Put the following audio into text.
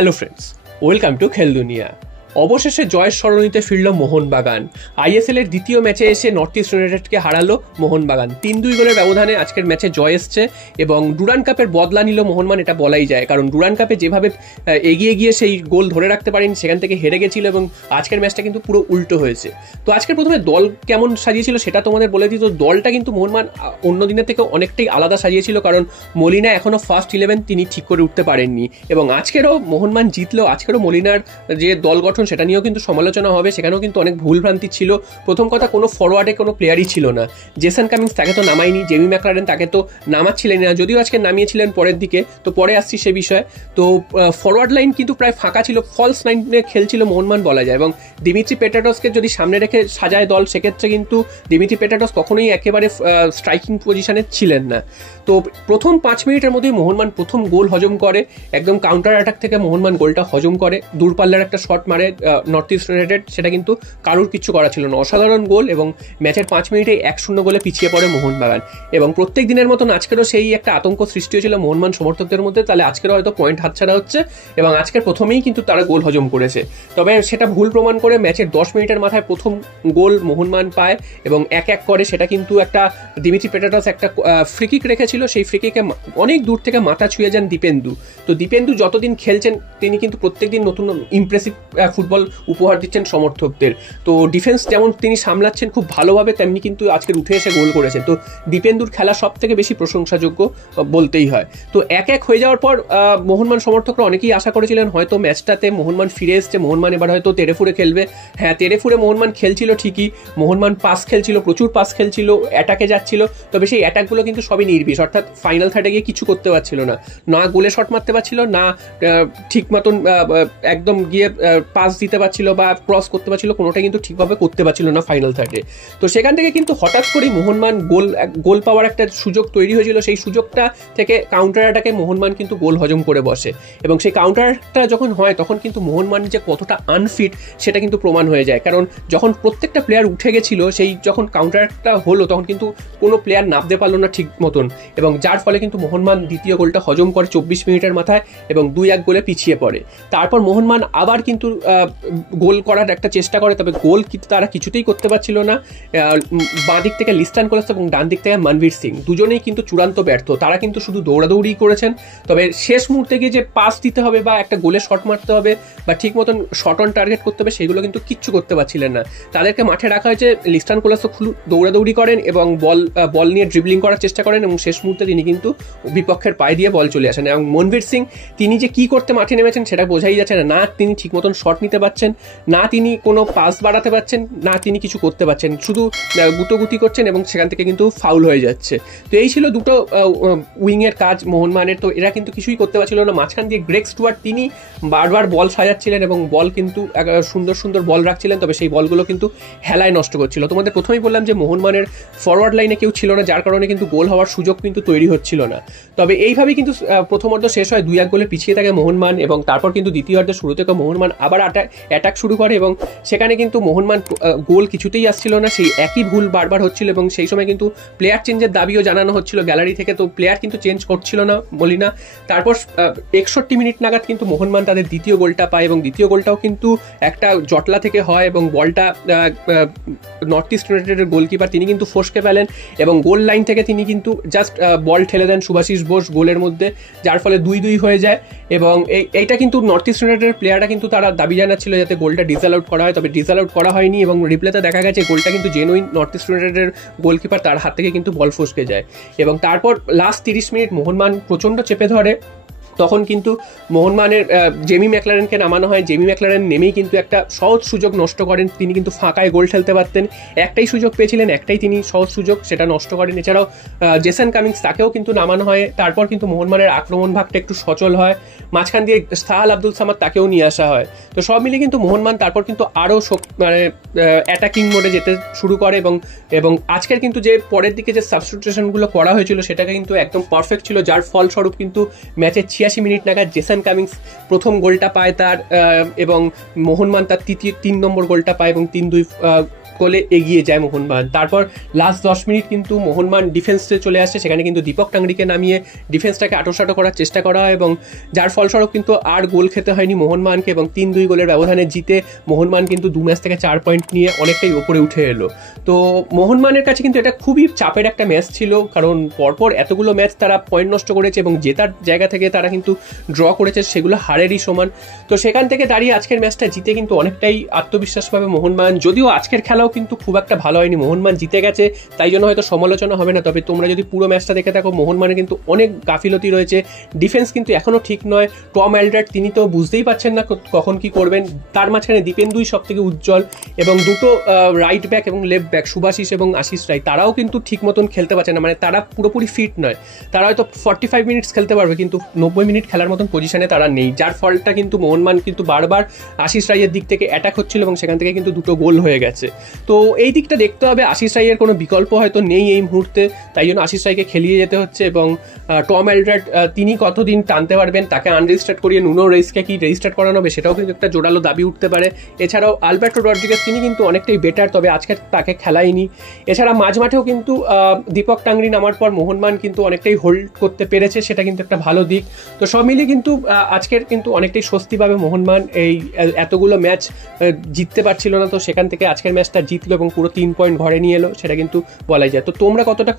Hello friends, welcome to খেল দুনিয়া। অবশেষে জয়ের সরণিতে ফিরল মোহনবাগান। আইএসএল এর দ্বিতীয় ম্যাচে এসে নর্থ ইস্ট ইউনাইটেডকে হারালো মোহনবাগান। 3-2 গোলের ব্যবধানে আজকের ম্যাচে জয় এসছে এবং ডুরান্ড কাপের বদলা নিল মোহনবাগান, এটা বলাই যায়। কারণ ডুরান্ড কাপে যেভাবে এগিয়ে গিয়ে সেই গোল ধরে রাখতে পারেনি, সেখান থেকে হেরে গেছিল এবং আজকের ম্যাচটা কিন্তু পুরো উল্টো হয়েছে। তো আজকের প্রথমে দল কেমন সাজিয়েছিল সেটা তোমাদের বলে দিই। তো দলটা কিন্তু মোহনবাগান অন্য দিনের থেকে অনেকটাই আলাদা সাজিয়েছিল, কারণ মলিনা এখনও ফার্স্ট 11 তিনি ঠিক করে উঠতে পারেননি। এবং আজকেরও মোহনবাগান জিতলেও আজকেরও মলিনার যে দল গঠন সেটা নিয়েও কিন্তু সমালোচনা হবে। সেখানেও কিন্তু অনেক ভুলভ্রান্তি ছিল। প্রথম কথা, কোনো ফরওয়ার্ডে কোনো প্লেয়ারই ছিল না। জেসন কামিন্স তাকে তো নামায়নি, জেমি ম্যাকলারেন তাকে তো নামাচ্ছিলেন না, যদিও আজকে নামিয়েছিলেন পরের দিকে, তো পরে আসছি সে বিষয়ে। তো ফরওয়ার্ড লাইন কিন্তু প্রায় ফাঁকা ছিল, ফলস লাইনে খেলছিল মোহনবাগান বলা যায়। এবং দিমিত্রি পেটাটসকে যদি সামনে রেখে সাজায় দল, সেক্ষেত্রে কিন্তু দিমিত্রি পেটাটস কখনোই একেবারে স্ট্রাইকিং পজিশনে ছিলেন না। তো প্রথম 5 মিনিটের মধ্যেই মোহনবাগান প্রথম গোল হজম করে, একদম কাউন্টার অ্যাটাক থেকে মোহনবাগান গোলটা হজম করে। দূরপাল্লার একটা শট মারে নর্থ ইস্ট ইউনাইটেড, সেটা কিন্তু কারোর কিছু করা ছিল না। অসাধারণ গোল এবং ম্যাচের 5 মিনিটে 1-0 গোলে পিছিয়ে পড়ে মোহনবাগান। এবং প্রত্যেক দিনের মতন আজকেরও সেই একটা আতঙ্ক সৃষ্টি হয়েছিল মোহনবাগান সমর্থকদের মধ্যে, তাহলে আজকেরও হয়তো পয়েন্ট হাতছাড়া হচ্ছে। এবং আজকের প্রথমেই কিন্তু তারা গোল হজম করেছে, তবে সেটা ভুল প্রমাণ করে ম্যাচের 10 মিনিটের মাথায় প্রথম গোল মোহনবাগান পায় এবং 1-1 করে। সেটা কিন্তু একটা দিমিত্রি পেটাটস একটা ফ্রিকিক রেখেছিল, সেই ফ্রিকিকে অনেক দূর থেকে মাথা ছুঁয়ে যান দীপেন্দু। তো দীপেন্দু যতদিন খেলছেন তিনি কিন্তু প্রত্যেকদিন নতুন ইমপ্রেসিভ ফুটবল উপহার দিচ্ছেন সমর্থকদের। তো ডিফেন্স যেমন তিনি সামলাচ্ছেন খুব ভালোভাবে, তেমনি কিন্তু আজকের উঠে এসে গোল করেছেন। তো দীপেন্দুর খেলা সব থেকে বেশি প্রশংসাযোগ্য বলতেই হয়। তো 1-1 হয়ে যাওয়ার পর মোহনবাগান সমর্থকরা অনেকেই আশা করেছিলেন হয়তো ম্যাচটাতে মোহনবাগান ফিরে এসছে, মোহনবাগান এবার হয়তো তেড়েফুড়ে খেলবে। হ্যাঁ, তেড়েফুড়ে মোহনবাগান খেলছিল ঠিকই, মোহনবাগান পাস খেলছিল, প্রচুর পাস খেলছিল, অ্যাটাকে যাচ্ছিল, তবে সেই অ্যাটাকগুলো কিন্তু সবই নির্বিষ, অর্থাৎ ফাইনাল থার্ডে গিয়ে কিছু করতে পারছিল না। না গোলে শট মারতে পারছিল না, ঠিক মতন একদম গিয়ে পাস দিতে পারছিল বা ক্রস করতে পারছিল, কোনোটা কিন্তু ঠিকভাবে করতে পারছিল না ফাইনাল থার্ডে। তো সেখান থেকে কিন্তু হঠাৎ করেই মোহনবাগান গোল পাওয়ার একটা সুযোগ তৈরি হয়েছিল। সেই সুযোগটা থেকে কাউন্টার অ্যাটাকে মোহনবাগান কিন্তু গোল হজম করে বসে এবং সেই কাউন্টার অ্যাটাকটা যখন হয় তখন কিন্তু মোহনবাগান যে কতটা আনফিট সেটা কিন্তু প্রমাণ হয়ে যায়। কারণ যখন প্রত্যেকটা প্লেয়ার উঠে গেছিল, সেই যখন কাউন্টার অ্যাটাকটা হলো তখন কিন্তু কোনো প্লেয়ার নামতে পারলো না ঠিক মতন, এবং যার ফলে কিন্তু মোহনবাগান দ্বিতীয় গোলটা হজম করে 24 মিনিটের মাথায় এবং 2-1 গোলে পিছিয়ে পড়ে। তারপর মোহনবাগান আবার কিন্তু গোল করার একটা চেষ্টা করে, তবে গোল কিন্তু তারা কিছুতেই করতে পারছিল না। বাঁ দিক থেকে লিস্টান কোলাস এবং ডান দিক থেকে মনবীর সিং, দুজনেই কিন্তু চূড়ান্ত ব্যর্থ। তারা কিন্তু শুধু দৌড়াদৌড়ি করেছেন, তবে শেষ মুহূর্তে গিয়ে যে পাস দিতে হবে বা একটা গোলে শট মারতে হবে বা ঠিক মতন শট অন টার্গেট করতে হবে, সেগুলো কিন্তু কিচ্ছু করতে পারছিলেন না। তাদেরকে মাঠে রাখা হয়েছে। লিস্টান কোলাসও দৌড়াদৌড়ি করেন এবং বল নিয়ে ড্রিবলিং করার চেষ্টা করেন এবং শেষ মুহূর্তে তিনি কিন্তু বিপক্ষের পায়ে দিয়ে বল চলে আসেন। এবং মনবীর সিং তিনি যে কি করতে মাঠে নেমেছেন সেটা বোঝাই যাচ্ছে না। না তিনি ঠিক মতন শট নিতে পারছেন, না তিনি কোনো পাস বাড়াতে পারছেন, না তিনি কিছু করতে পারছেন, শুধু গুটোগুটি করছেন এবং সেখান থেকে কিন্তু ফাউল হয়ে যাচ্ছে। তো এই ছিল দুটো উইংয়ের কাজ মোহনবাগানের। তো এরা কিন্তু কিছুই করতে পারছিল না। মাঝখান দিয়ে গ্রেগ স্টুয়ার্ট তিনি বারবার বল সাজাচ্ছিলেন এবং বল কিন্তু সুন্দর সুন্দর বল রাখছিলেন, তবে সেই বলগুলো কিন্তু হেলায় নষ্ট করছিল। তোমাদের প্রথমেই বললাম যে মোহনবাগানের ফরওয়ার্ড লাইনে কেউ ছিল না, যার কারণে কিন্তু গোল হওয়ার সুযোগ কিন্তু তৈরি হচ্ছিল না। তবে এইভাবেই কিন্তু প্রথমার্ধ শেষ হয়, 2-1 গোলে পিছিয়ে থাকে মোহনবাগান এবং তারপর কিন্তু দ্বিতীয়ার্ধের শুরু থেকে মোহনবাগান আবার অ্যাটাক শুরু করে এবং সেখানে কিন্তু মোহনবাগান গোল কিছুতেই আসছিল না, সেই একই ভুল বারবার হচ্ছিল এবং সেই সময় কিন্তু প্লেয়ার চেঞ্জের দাবিও জানানো হচ্ছিল গ্যালারি থেকে। তো প্লেয়ার কিন্তু চেঞ্জ করছিল না মলিনা। তারপর 61 মিনিট নাগাদ কিন্তু মোহনবাগান তাদের দ্বিতীয় গোলটা পায় এবং দ্বিতীয় গোলটাও কিন্তু একটা জটলা থেকে হয় এবং বলটা নর্থ ইস্ট ইউনাইটেডের গোলকিপার তিনি কিন্তু ফসকে ফেলেন এবং গোল লাইন থেকে তিনি কিন্তু জাস্ট বল ঠেলে দেন শুভাশিস বোস গোলের মধ্যে, যার ফলে 2-2 হয়ে যায়। এবং এইটা কিন্তু নর্থ ইস্ট ইউনাইটেডের প্লেয়াররা কিন্তু তারা দাবি জানাচ্ছিল যাতে গোলটা ডিসঅ্যালাউড করা হয়, তবে ডিসঅ্যালাউড করা হয়নি এবং রিপ্লেতে দেখা গেছে গোলটা কিন্তু জেনুইন নর্থ ইস্ট ইউনাইটেডের গোলকিপার তার হাত থেকে কিন্তু বল ফসকে যায়। এবং তারপর লাস্ট 30 মিনিট মোহনবাগান প্রচণ্ড চেপে ধরে। তখন কিন্তু মোহনবাগানের জেমি ম্যাকলারেনকে নামানো হয়। জেমি ম্যাকলারেন নেমেই কিন্তু একটা সহজ সুযোগ নষ্ট করেন, তিনি কিন্তু ফাঁকায় গোল খেলতে পারতেন। একটাই সুযোগ পেয়েছিলেন, একটাই তিনি সহজ সুযোগ, সেটা নষ্ট করেন। এছাড়াও জেসন কামিন্স তাকেও কিন্তু নামানো হয়। তারপর কিন্তু মোহনবাগানের আক্রমণ ভাগটা একটু সচল হয়, মাঝখান দিয়ে সাহাল আব্দুল সামাদ তাকেও নিয়ে আসা হয়। তো সব মিলিয়ে কিন্তু মোহনবাগান তারপর কিন্তু আরও অ্যাটাকিং মোডে যেতে শুরু করে এবং আজকের কিন্তু যে পরের দিকে যে সাবস্টিটিউশনগুলো করা হয়েছিল সেটাকে কিন্তু একদম পারফেক্ট ছিল, যার ফলস্বরূপ কিন্তু ম্যাচের 86 মিনিট নাগাদ জেসন কামিন্স প্রথম গোলটা পায় তার এবং মোহনবাগান তার 3 নম্বর গোলটা পায় এবং 3-2 গোলে এগিয়ে যায় মোহনবাগান। তারপর লাস্ট 10 মিনিট কিন্তু মোহনবাগান ডিফেন্সে চলে আসে, সেখানে কিন্তু দীপক টাংরিকে নামিয়ে ডিফেন্সটাকে আটোসাটো করার চেষ্টা করা হয় এবং যার ফলস্বরূপ কিন্তু আর গোল খেতে হয়নি মোহনবাগানকে এবং 3-2 গোলের ব্যবধানে জিতে মোহনবাগান কিন্তু 2 ম্যাচ থেকে 4 পয়েন্ট নিয়ে অনেকটাই ওপরে উঠে এলো। তো মোহনবাগানের কাছে কিন্তু এটা খুবই চাপের একটা ম্যাচ ছিল, কারণ পরপর এতগুলো ম্যাচ তারা পয়েন্ট নষ্ট করেছে এবং জেতার জায়গা থেকে তারা কিন্তু ড্র করেছে, সেগুলো হারেরই সমান। তো সেখান থেকে দাঁড়িয়ে আজকের ম্যাচটা জিতে কিন্তু অনেকটাই আত্মবিশ্বাস পাবে মোহনবাগান। যদিও আজকের খেলাও কিন্তু খুব একটা ভালো হয়নি, মোহনবাগান জিতে গেছে তাই জন্য হয়তো সমালোচনা হবে না, তবে তোমরা যদি পুরো ম্যাচটা দেখে থাকো মোহনবাগানের কিন্তু অনেক গাফিলতি রয়েছে, ডিফেন্স কিন্তু এখনো ঠিক নয়। টম অ্যালডার্ট তিনি তো বুঝতেই পারছেন না কখন কি করবেন, তার মাঝখানে দীপেন্দুই সব থেকে উজ্জ্বল এবং দুটো রাইট ব্যাক এবং লেফট ব্যাক শুভাশিস এবং আশিস রায় তারাও কিন্তু ঠিক মতন খেলতে পারছে না, মানে তারা পুরোপুরি ফিট নয়। তারা হয়তো 45 মিনিটস খেলতে পারবে কিন্তু 90 মিনিট খেলার মতন পজিশনে তারা নেই, যার ফলটা কিন্তু মোহনবাগান কিন্তু বারবার আশিস রায়ের দিক থেকে অ্যাটাক হচ্ছিল এবং সেখান থেকে কিন্তু দুটো গোল হয়ে গেছে। তো এই দিকটা দেখতে হবে, আশিস রায়ের কোনো বিকল্প হয়তো নেই এই মুহূর্তে, তাই জন্য আশিস রায়কে খেলিয়ে যেতে হচ্ছে এবং টম অ্যালডার্ট তিনি কতদিন টানতে পারবেন, তাকে আনরেজিস্টার্ড করিয়ে নুনো রেইসকে কি রেজিস্টার্ড করানো হবে সেটাও কিন্তু একটা জোরালো দাবি উঠতে পারে। এছাড়াও আলবার্টো রড্রিগেজ তিনি কিন্তু অনেকটাই বেটার, তবে আজকে তাকে খেলায়নি। এছাড়া মাঝমাঠেও কিন্তু দীপক টাংরি নামার পর মোহনবাগান কিন্তু অনেকটাই হোল্ড করতে পেরেছে, সেটা কিন্তু একটা ভালো দিক। তো সব মিলিয়ে কিন্তু আজকের কিন্তু অনেকটাই স্বস্তি পাবে মোহনবাগান, এই এতগুলো ম্যাচ জিততে পারছিল না, তো সেখান থেকে আজকের ম্যাচটা জিতলো এবং পুরো 3 পয়েন্ট ঘরে নিয়ে এলো, সেটা কিন্তু বলাই যায়। তো তোমরা কতটা